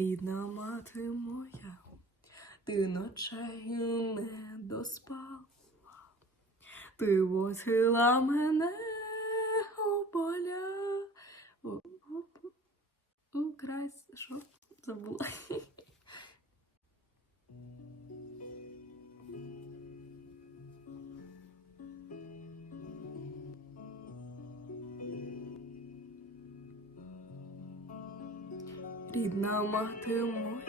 Рідна мати моя, ти ночей не доспала, ти возила мене у поля. У, у, у, у край, що забула. Рідна мати моя,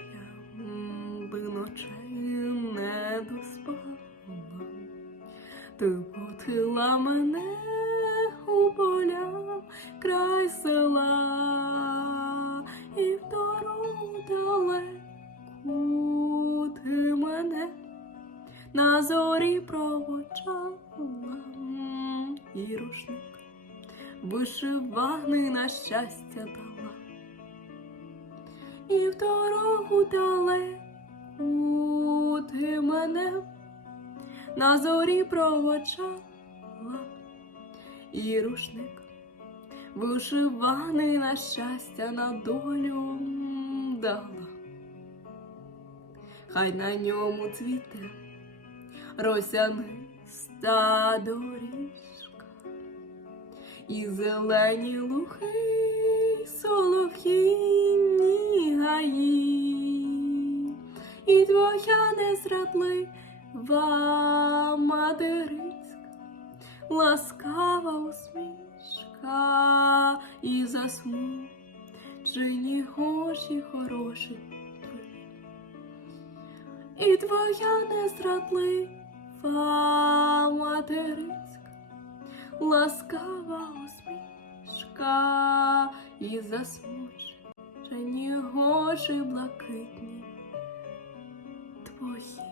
ти ночей не доспала, ти потила мене у поля край села і в дорогу далеку. Ти мене на зорі проводжала і рушник вишиваний на щастя дала і в дорогу далеку ти мене на зорі проводжала, і рушник вишиваний на щастя на долю дала. Хай на ньому цвіте росяниста доріжка, і зелені лухи, і твоя незрадлива материнська, ласкава усмішка і засмучені гоші хороші. І твоя незрадлива материнська, ласкава усмішка і засмучені гоші блакитні твої.